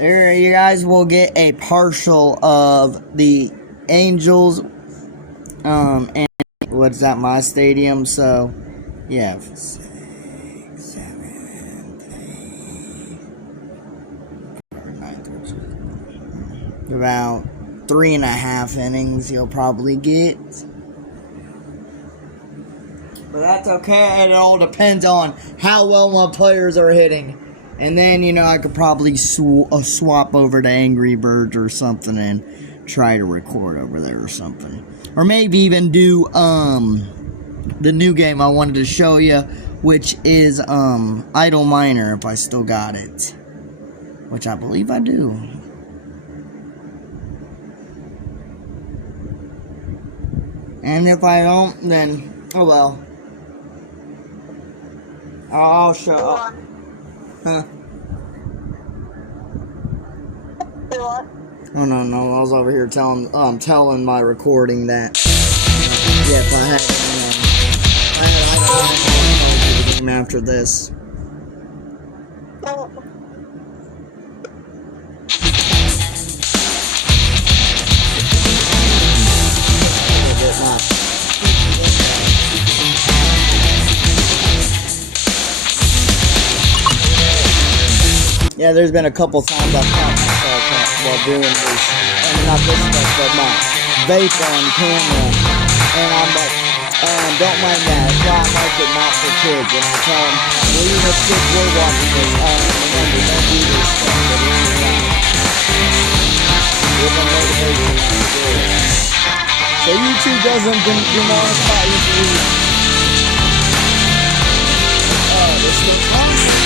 There, you guys will get a partial of the Angels, and what's that, my stadium. So, yeah, 6, 7, 8, 9, 13, about 3.5 innings you'll probably get. But that's okay. It all depends on how well my players are hitting. And then, you know, I could probably swap over to Angry Birds or something and try to record over there or something. Or maybe even do the new game I wanted to show you, which is Idle Miner, if I still got it. Which I believe I do. And if I don't, then, oh well. I'll show. Huh? Oh no, I was over here telling my recording that. Yeah, if I had the game after this. Yeah, there's been a couple times I've caught myself while doing this, and not this stuff, but my vape on camera, and I'm like, don't mind that, it's not like it, not for kids, and I tell them, well, even if kids were watching this, remember, don't do this stuff, but it's not. Give them motivation to do it. So YouTube doesn't demonetize you. This thing's awesome.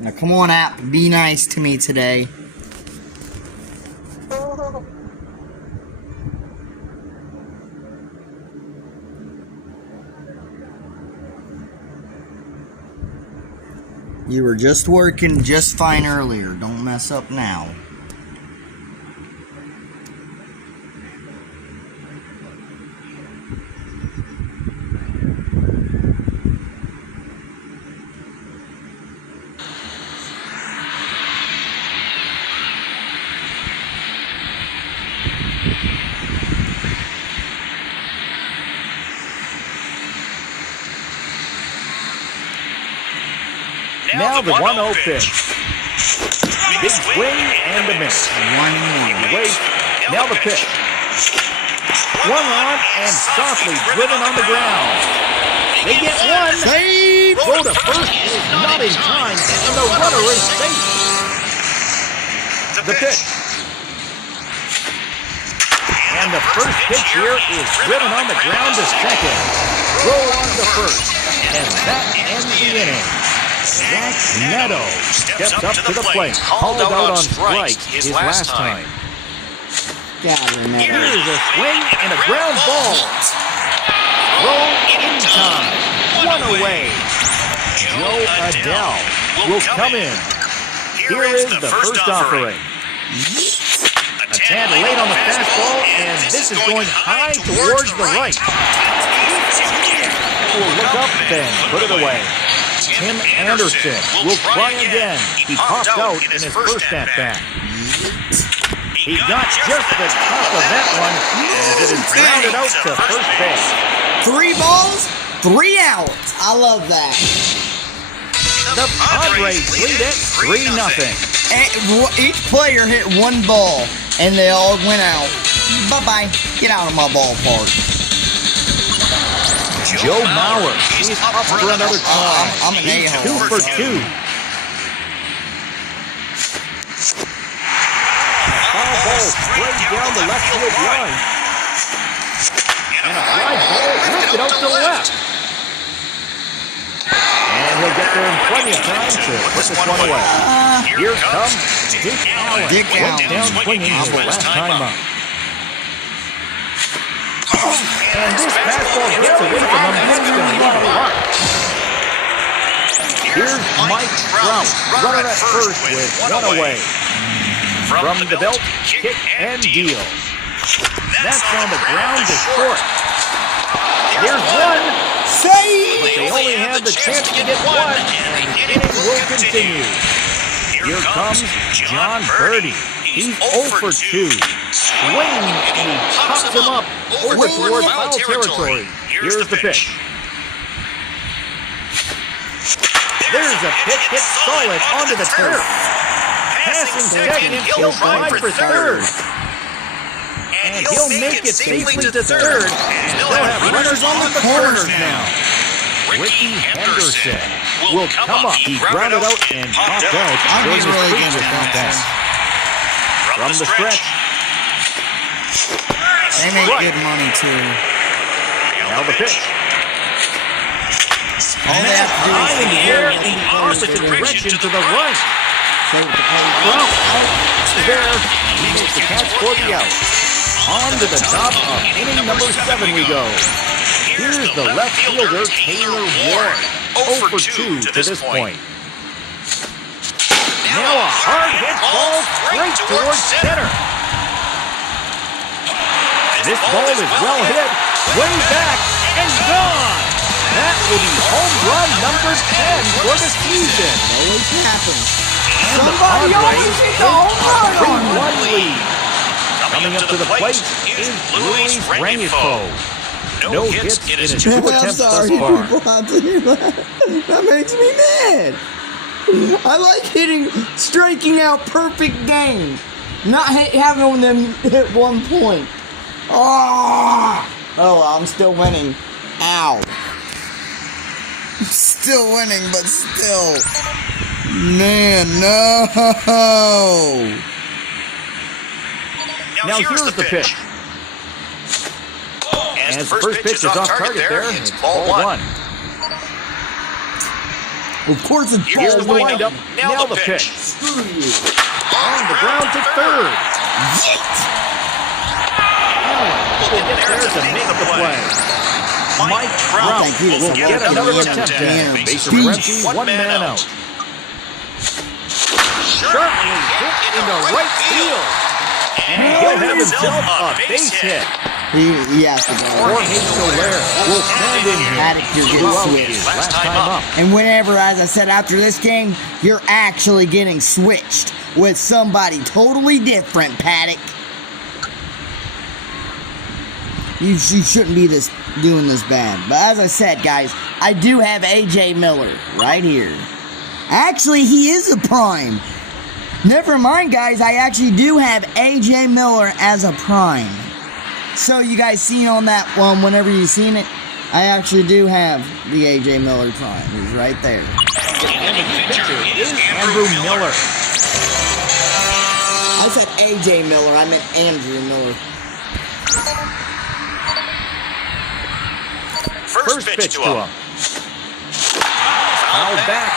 Now, come on, app, be nice to me today. You were just working just fine earlier. Don't mess up now. Now the 1-0 pitch. Big swing and a miss. 1-1. Wait. Now the pitch. One on and softly driven on the ground. They get one. Save! Throw to first is not in time, and the runner is safe. The pitch. And the first pitch here is driven on the ground to second. Throw on to first. And that ends the inning. Zach Neto steps up to the plate. Called out on strike his last time. Here's a swing and a ground ball. Throw in time. One away. Joe Adele will come in. Here is the first offering. A tad late on the fastball, and this is going high towards the right. Will look up and put it away. Tim Anderson will try again. He popped out in his first at-bat. He got just the top of that one as it is grounded out to first base. 3 balls, 3 outs. I love that. The Padres lead it 3-0. Each player hit 1 ball, and they all went out. Bye-bye. Get out of my ballpark. Joe Mauer is up for another time. I'm an a-hole. 2 for 2. Foul ball straight down the left field line. And a fly ball lifted out to the left. And he'll get there in plenty of time to put this one away. Here comes Dick Allen. Went down swinging his last time up. And this fastball gets away from him. That's going to leave a mark. Here's Mike Trout, running at first with 1 away. From the belt, kick and deal. That's on the ground to short. Here's one. Save! But they only had the chance to get one, and the inning will continue. Here comes John Birdie. He's 0 for 2. Swing, and he pops him up over toward foul territory. Here's the pitch. There's a pitch hit solid onto the turf. Passing second, he'll fly for third. And he'll make it safely to third. And they'll have runners on the corners now. Ricky Henderson will come up. He grounded out and popped out during his previous contact. From the stretch. They make good money, too. Now the pitch. All they have to do High is in the air in the opposite direction to the right. Well, there, he makes the catch for the out. On to the top of inning number 7 we go. Here's the left fielder, Taylor Ward. 0 for 2 to this point. Now a hard hit ball straight towards center. This ball is well hit, way back and gone. That will be home run number 10 for the season. Always happens. And the Padres take a 3-1 lead. Coming up to the plate is Luis Rangifo. No hits in his 2 attempts thus far. People out to hear that. That makes me mad. I like striking out perfect games. Not having them hit 1 point. Oh, well, I'm still winning. Ow. Still winning, but still. Man, no. Now here's the pitch. As the first pitch is off target there, it's ball 1. Of course it's Here's the ball 1. windup. Now the pitch. Screw you. On the ground to third. Will get there to make the play. Mike Trout will get another attempt at it. Bases are empty, 1 man out. Sharply hit into right field. And he'll have himself a base hit. He has to go. Jorge Soler will stand in here. Attic, you're getting switched. Last time up. And whenever, as I said, after this game, you're actually getting switched with somebody totally different, Paddock. You shouldn't be doing this bad. But as I said, guys, I do have A.J. Miller right here. Actually, he is a prime. Never mind, guys. I actually do have A.J. Miller as a prime. So you guys seen on that one, whenever you seen it, I actually do have the A.J. Miller prime. He's right there. The pitcher is Andrew Miller. I said A.J. Miller. I meant Andrew Miller. First pitch to him. Fouled back.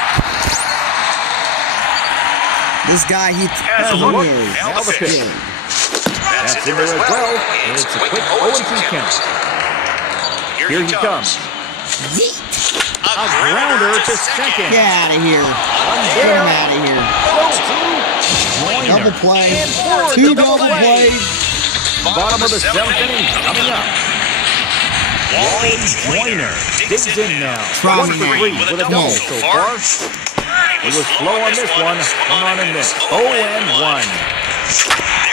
This guy, he Has a look. Now the pitch. That's in there as well. It's a quick 0-2 count. Here he comes. yeet. A grounder to second. Get out of here. Get him out of here. Double play. Two double plays. Bottom of the 7th inning coming up. Wally Joyner digs in now. 1 for 3 with a double so far. He was slow on this one. Hung on and missed. 0-1.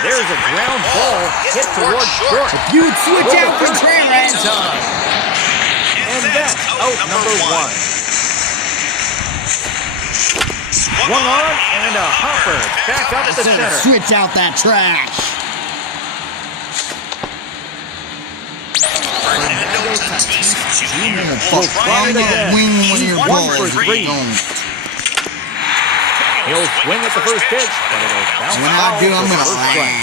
There's a ground ball hit towards short. If you would switch out for Tran, and that's out number 1. Swung on and a hopper back up the center. Switch out that trash. Will try it again. He's 1 for 3. He'll swing at the first pitch, but it'll bounce When I foul do, I'm for the gonna first strike.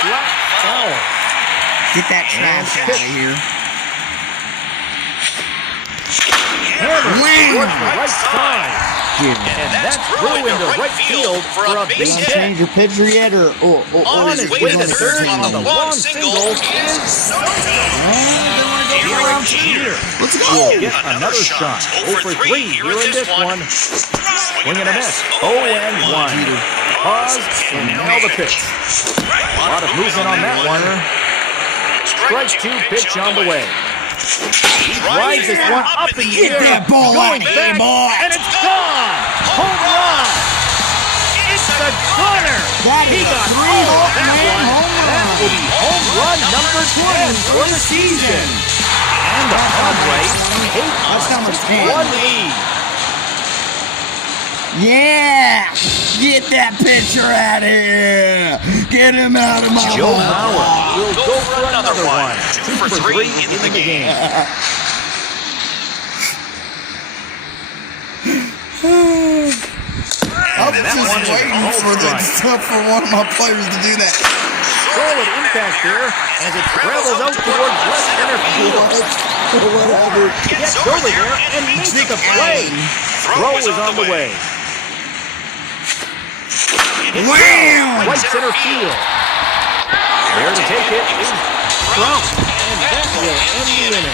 Flat foul. Get that trash out of here. Hammer towards the right side. And that's through into right field for a base hit. Change your pitcher yet, or On his way to third on the long single is here. Let's go. We'll get another shot. 0 for 3 here in this one. Swing and a miss. 0-1. pause, and now the pitch. A lot of movement on that one. Strike 2 pitch on the way. He drives this one up in the air, that ball going out, back, boy. and it's gone! Home run! It's the gunner! He got all of that one. That will be home run number 10 for the season. And the Padres take That's number 10. one lead. Yeah! Get that pitcher out of here! Get him out of my Joe ball. Mauer will go for another one. 2 for 3 in the game. I'm And that just one is waiting all for strike. for one of my players to do that. Solid impact there as it travels out towards left center field. Whatever. Gets over there and makes the play. Throw is on the way. Wham! Right center field. There to take it is Trump. And that will end the inning.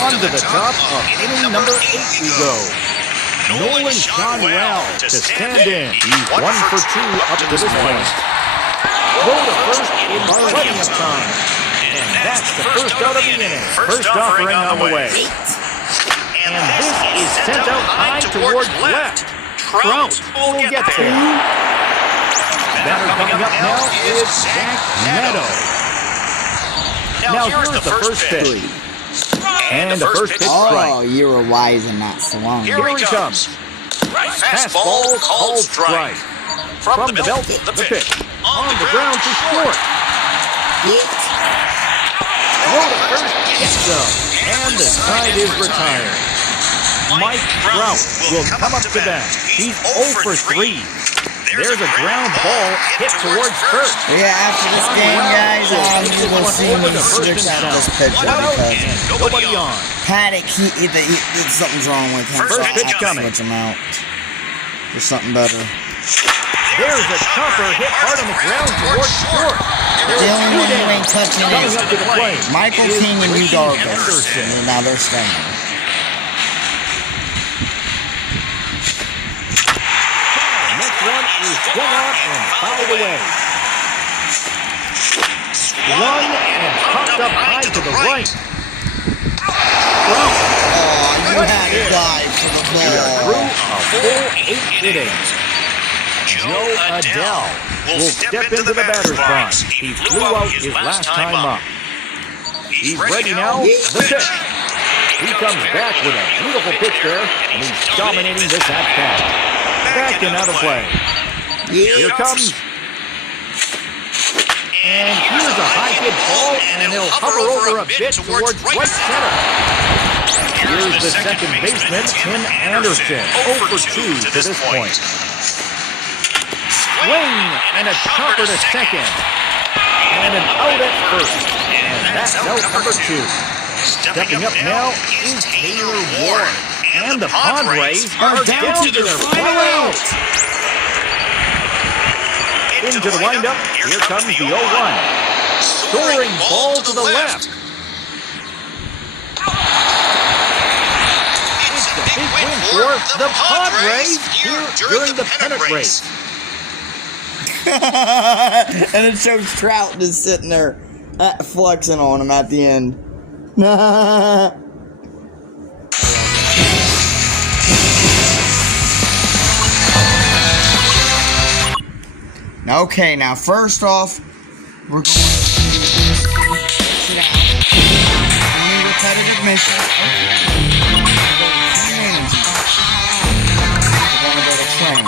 On to the top of inning number 8 we go. Nolan shot well to stand in. He's 1 for 2 up to this point. Throw to first in plenty of time. And that's the first out of the inning. First offering on the way. And this is sent out high towards left. Trout will get there. Batter coming up now is Zach Neto. Now here's the first pitch. And the first pitch strike. Oh, you were wise and not swung. Here he comes. Fastball called strike. From the belt, the pitch. On the ground to short. Throw to first, gets up. And the side is retired. Mike Trout will come up to bat. He's 0 for 3. There's a ground ball hit towards first. Yeah, after this game, guys, you will see me switch out this pitcher because Nobody on. Paddock, something's wrong with him. First so pitch I have to coming. switch him out. There's something better. There's a chopper hit hard on the ground towards short. The only one who ain't touching Coming is up to the plate. Michael is King and Yu Brady Darvish. Anderson. And now they're staying. Next one is swung out and fouled away. Swung and popped up high to the right. Trout. Oh, you had to dive for the We are through ball. a full 8 innings. Joe Adele will step into the batter's box. He flew out his last time up. He's ready now. The pitch. He comes back with a beautiful pitch there, and he's dominating this at-bat. Back and out of play. Here comes. And here's a high hit ball, and he'll hover over a bit towards right center. Here's the second baseman, Tim Anderson, 0 for 2 to this point. Swing and a chopper to second. And an out at first. And that's out number 2. Stepping up now is Taylor Ward. And the Padres are down to their final out. Into the windup, here comes the 0-1. Soaring ball to the left. It's a big win for the Padres here during the pennant race. And it shows Trout just sitting there flexing on him at the end. Okay, now first off, we're going to sit down. Only repetitive missions. We're going to go to train.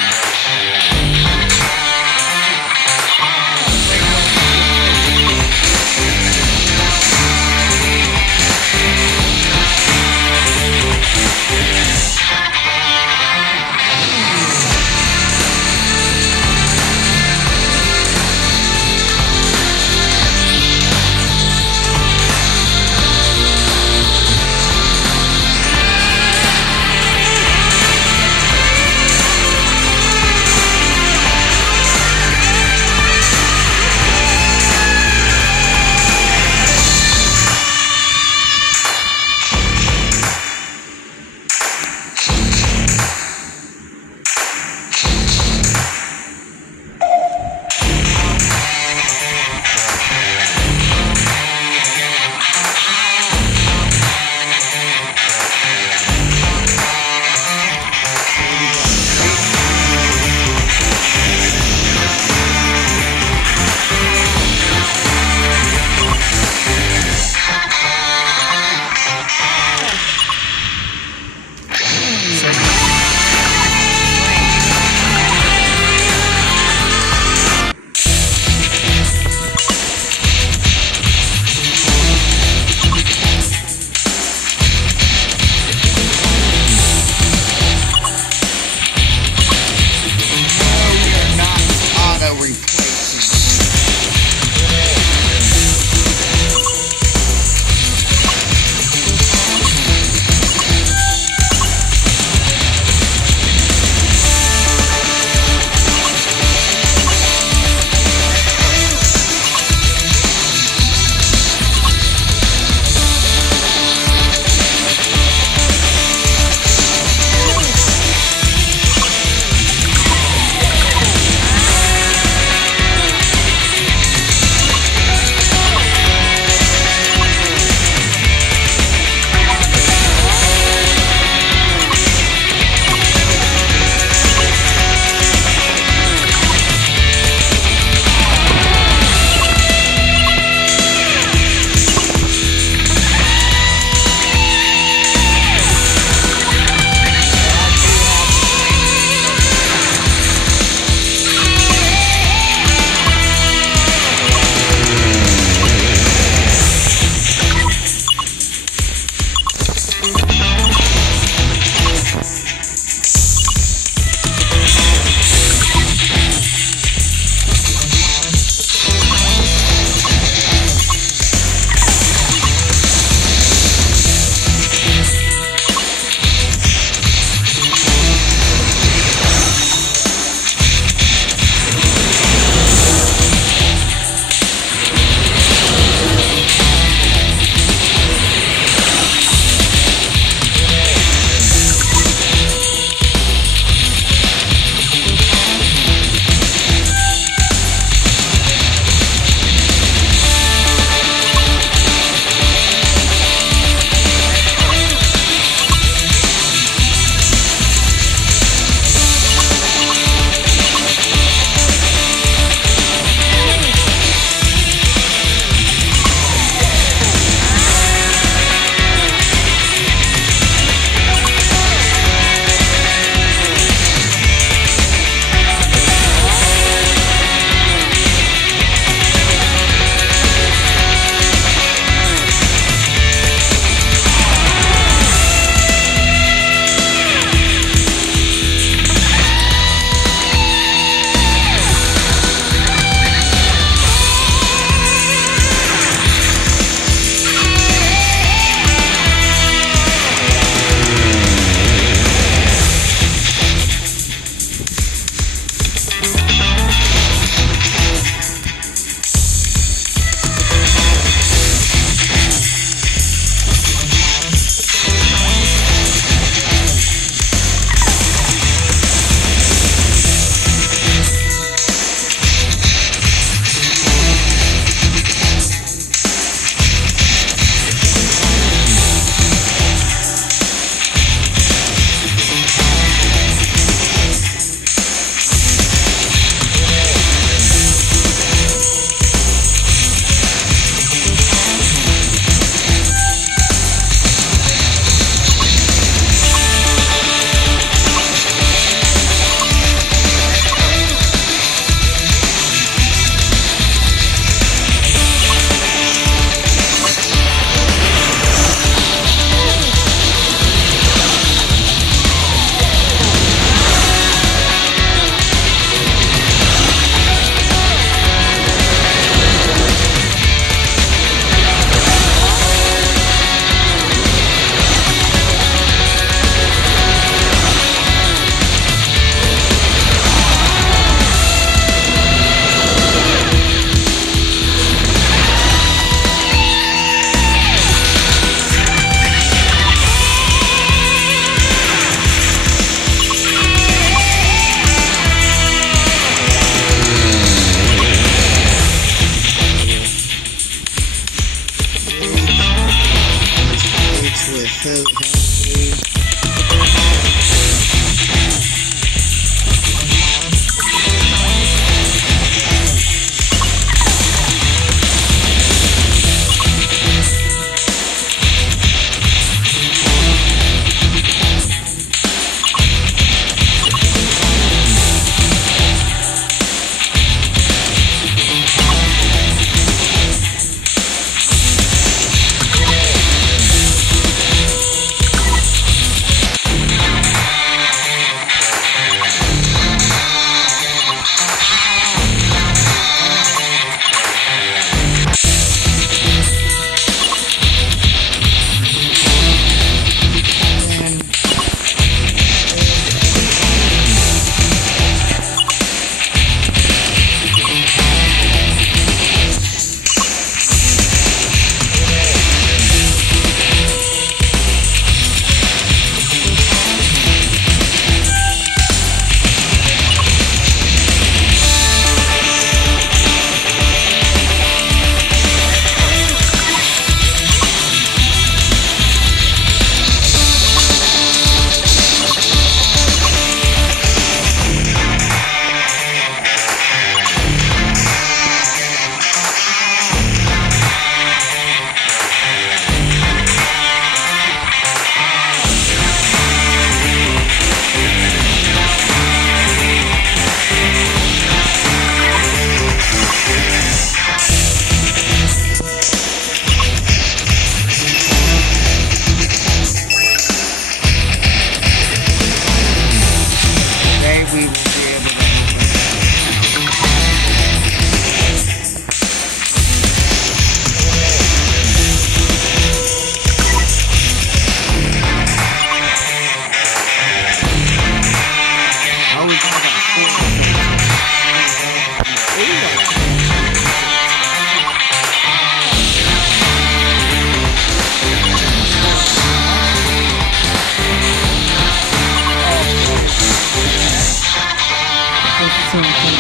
something.